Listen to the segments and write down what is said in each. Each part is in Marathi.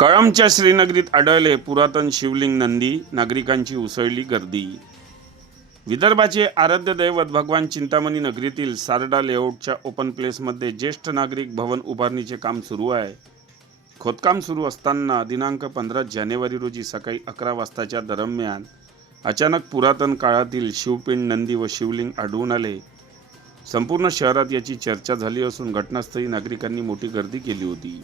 कळमच्या श्रीनगरीत आढळले पुरातन शिवलिंग नंदी नागरिकांची उसळली गर्दी. विदर्भाचे आराध्य दैवत भगवान चिंतामणी नगरीतील सारडा लेआउटच्या ओपन प्लेसमध्ये ज्येष्ठ नागरिक भवन उभारणीचे काम सुरू आहे. खोदकाम सुरू असताना दिनांक पंधरा जानेवारी रोजी सकाळी अकरा वाजताच्या दरम्यान अचानक पुरातन काळातील शिवपिंड नंदी व शिवलिंग आढळून आले. संपूर्ण शहरात याची चर्चा झाली असून घटनास्थळी नागरिकांनी मोठी गर्दी केली होती.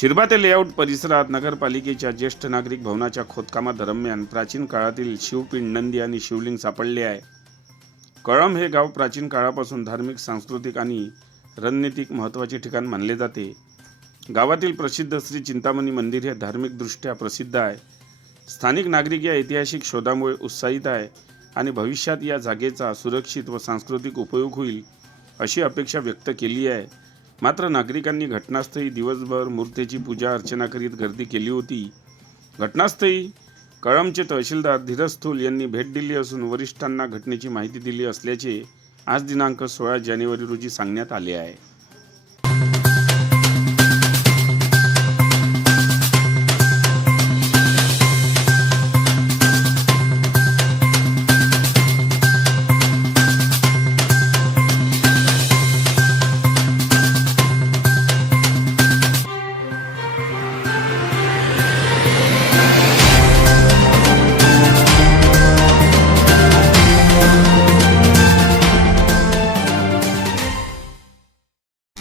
शिरबाते लेआउट परिसरात नगरपालिकेच्या ज्येष्ठ नागरिक भवनाच्या खोदकामादरम्यान प्राचीन काळातील शिवपिंड नंदी आणि शिवलिंग सापडले आहे. कळंब हे गाव प्राचीन काळापासून धार्मिक सांस्कृतिक आणि रणनीतिक महत्त्वाचे ठिकाण मानले जाते. गावातील प्रसिद्ध श्री चिंतामणी मंदिर हे धार्मिकदृष्ट्या प्रसिद्ध आहे. स्थानिक नागरिक या ऐतिहासिक शोधामुळे उत्साहित आहे आणि भविष्यात या जागेचा सुरक्षित व सांस्कृतिक उपयोग होईल अशी अपेक्षा व्यक्त केली आहे. मात्र नागरिकांनी घटनास्थळी दिवसभर मूर्तीची पूजा अर्चना करीत गर्दी केली होती. घटनास्थळी कळमचे तहसीलदार धीरज थुल यांनी भेट दिली असून वरिष्ठांना घटनेची माहिती दिली असल्याचे आज दिनांक सोळा जानेवारी रोजी सांगण्यात आले आहे.